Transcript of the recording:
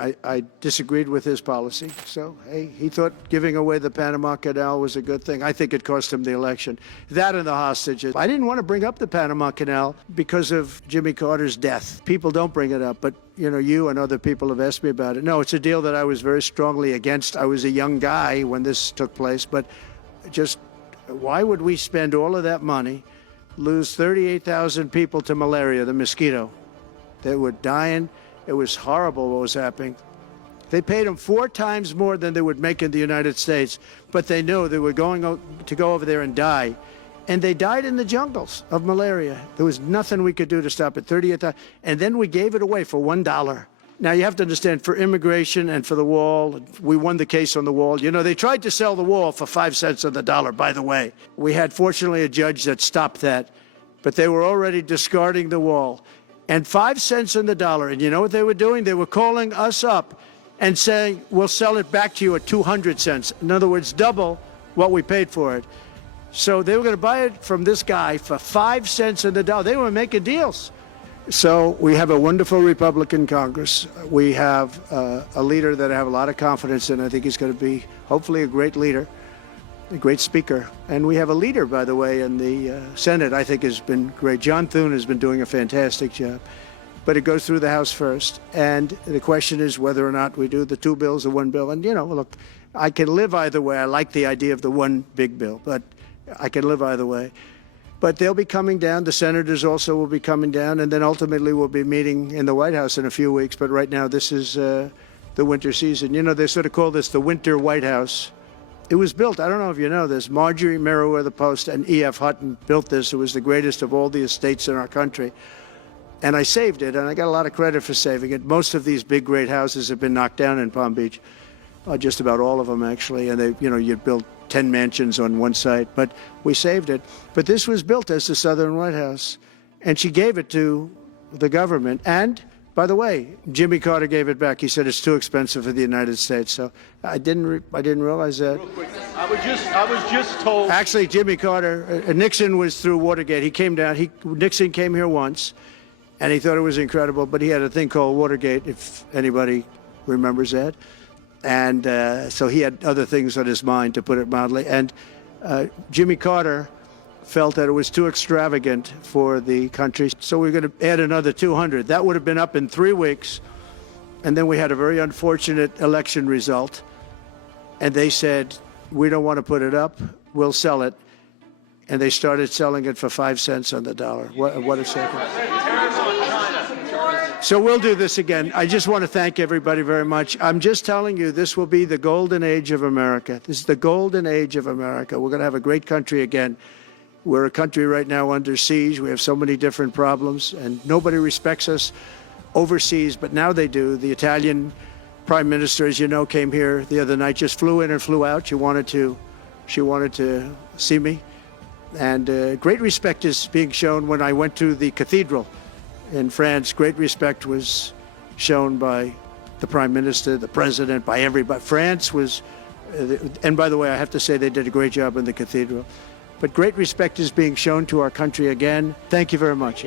I disagreed with his policy. So, hey, he thought giving away the Panama Canal was a good thing. I think it cost him the election. That and the hostages. I didn't want to bring up the Panama Canal because of Jimmy Carter's death. People don't bring it up, but, you and other people have asked me about it. No, it's a deal that I was very strongly against. I was a young guy when this took place, but just why would we spend all of that money, lose 38,000 people to malaria, the mosquito? They were dying. It was horrible what was happening. They paid them 4 times more than they would make in the United States, but they knew they were going to go over there and die. And they died in the jungles of malaria. There was nothing we could do to stop it, 38,000. And then we gave it away for $1. Now, you have to understand, for immigration and for the wall, we won the case on the wall. They tried to sell the wall for 5 cents on the dollar, by the way. We had, fortunately, a judge that stopped that, but they were already discarding the wall. And 5 cents on the dollar. And you know what they were doing? They were calling us up and saying, we'll sell it back to you at 200 cents. In other words, double what we paid for it. So they were going to buy it from this guy for 5 cents on the dollar. They were making deals. So we have a wonderful Republican Congress. We have a leader that I have a lot of confidence in. I think he's going to be, hopefully, a great leader, a great speaker. And we have a leader, by the way, in the Senate I think has been great. John Thune has been doing a fantastic job. But it goes through the House first. And the question is whether or not we do the 2 bills or 1 bill. And, look, I can live either way. I like the idea of the one big bill, but I can live either way. But they'll be coming down. The senators also will be coming down. And then ultimately we'll be meeting in the White House in a few weeks. But right now this is the winter season. They sort of call this the winter White House. It was built, I don't know if you know this, Marjorie Meriwether Post and E.F. Hutton built this. It was the greatest of all the estates in our country. And I saved it, and I got a lot of credit for saving it. Most of these big, great houses have been knocked down in Palm Beach, just about all of them, actually. And you'd build 10 mansions on one site, but we saved it. But this was built as the Southern White House, and she gave it to the government. And by the way, Jimmy Carter gave it back. He said it's too expensive for the United States. So I didn't realize that. Real quick, I was just told. Actually, Jimmy Carter, Nixon was through Watergate. He came down. Nixon came here once, and he thought it was incredible. But he had a thing called Watergate, if anybody remembers that. And so he had other things on his mind, to put it mildly. And Jimmy Carter felt that it was too extravagant for the country. So we're going to add another 200. That would have been up in 3 weeks. And then we had a very unfortunate election result. And they said, we don't want to put it up. We'll sell it. And they started selling it for 5 cents on the dollar. What a second. So we'll do this again. I just want to thank everybody very much. I'm just telling you, this will be the golden age of America. This is the golden age of America. We're going to have a great country again. We're a country right now under siege. We have so many different problems, and nobody respects us overseas, but now they do. The Italian prime minister, as you know, came here the other night, just flew in and flew out. She wanted to see me. And great respect is being shown. When I went to the cathedral in France, great respect was shown by the prime minister, the president, by everybody. France was, and by the way, I have to say they did a great job in the cathedral. But great respect is being shown to our country again. Thank you very much.